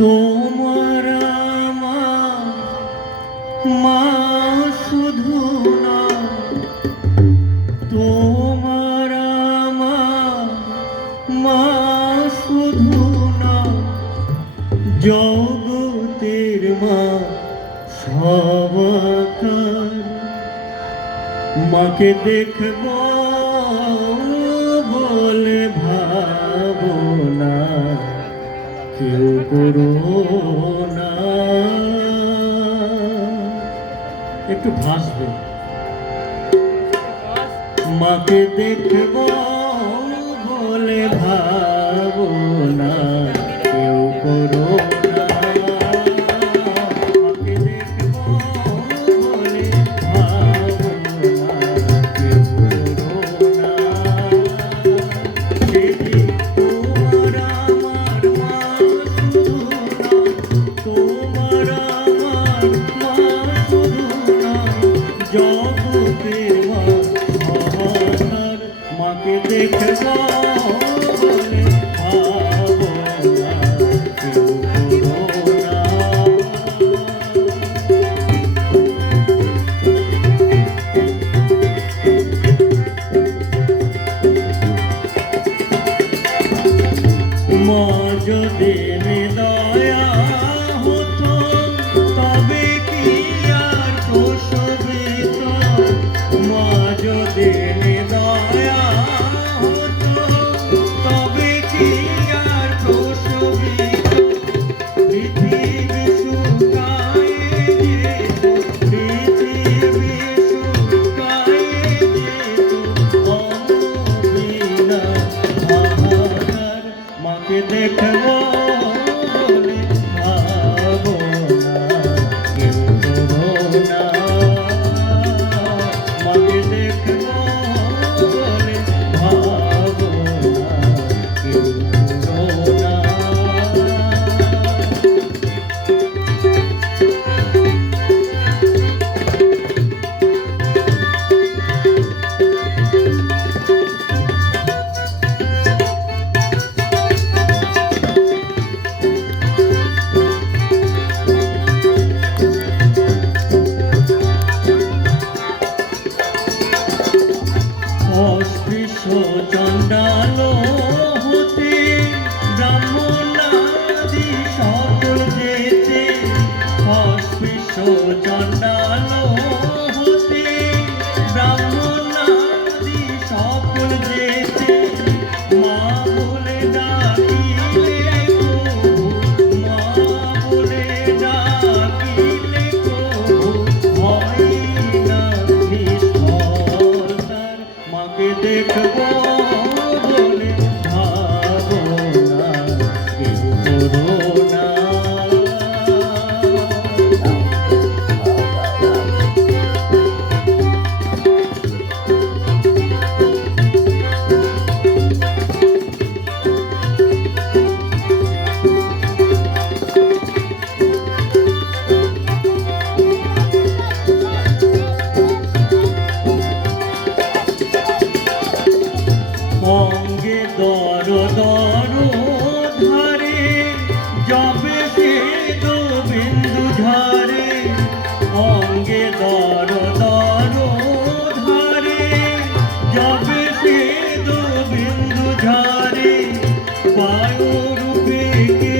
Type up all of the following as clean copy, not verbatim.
তোমার আমার মা শুধু না, তোমার আমার মা শুধু না, জগতের মা সবাকার। মাকে দেখব বলে ভাবনা কেউ করো না। একটু ভাসবে। মাকে দেখব বলে ভাবনা কেউ করো না। মাকে দেখব বলে ভাবনা কেউ করো না। তোমার আমার মা শুধু না, তোমার আমার মা শুধু না, জগতের মা সবার। মাকে দেখব বলে ভাবনা কেউ করো না। মা যদি দয়া হতো তবে কি আর প্রসবিত। মা যদি দয়া হতো তবে কি আর প্রসবিত। পৃথিবী শুকায়ে যেত, পৃথিবী শুকায়ে যেত অমবিনা হাহাকার। মাকে দেখব বলে ভাবনা কেউ করো না। মাকে দেখব বলে ভাবনা কেউ করো না। অস্পৃশ্য চণ্ডাল হতে ব্রাহ্মণাদি সকল যেতে। অস্পৃশ্য চণ্ডাল হতে ব্রাহ্মণাদি সকল যেতে। মা বলে ডাকিলে কবু, মা বলে ডাকিলে কবু হয় না নিষ্ফল তার। মাকে দেখব বলে ভাবনা কেউ করো না। অঙ্গে দর দর ধারে যবে সে বিন্দু ঝরে। অঙ্গে দর দর ধারে যবে সে বিন্দু ঝরে। বায়ুরূপে কে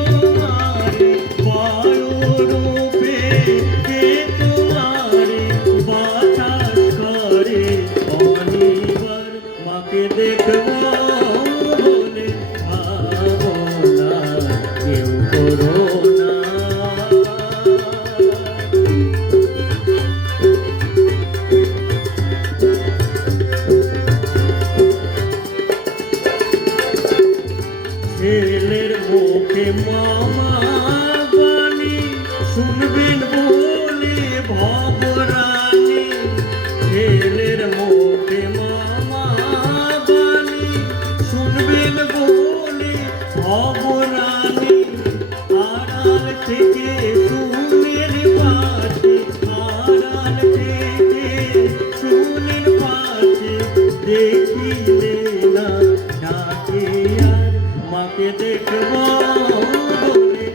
তোমারে, বায়ুরূপে কে তোমারে বাতাস করে অনিবার। মাকে দেখব বলে ভাবনা কেউ করো না। ছেলের মুখে মামা বাণী শুনবেন বলে ভবরানী। ছেলের মুখে মামা বাণী শুনবেন বলে ভবরানী। আড়াল থেকে শুনেন পাছে, আড়াল থেকে শুনেন পাছে, দেখিলে না ডাকে আর। মাকে দেখব বলে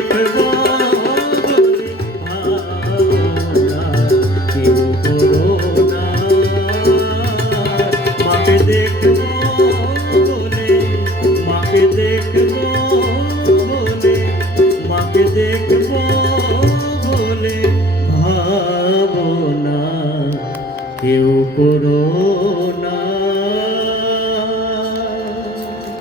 দেখবো বলে ভাবনা কেউ করো না মাকে দেখবো বলে মাকে দেখবো বলে মাকে দেখবো বলে ভাবনা কেউ করো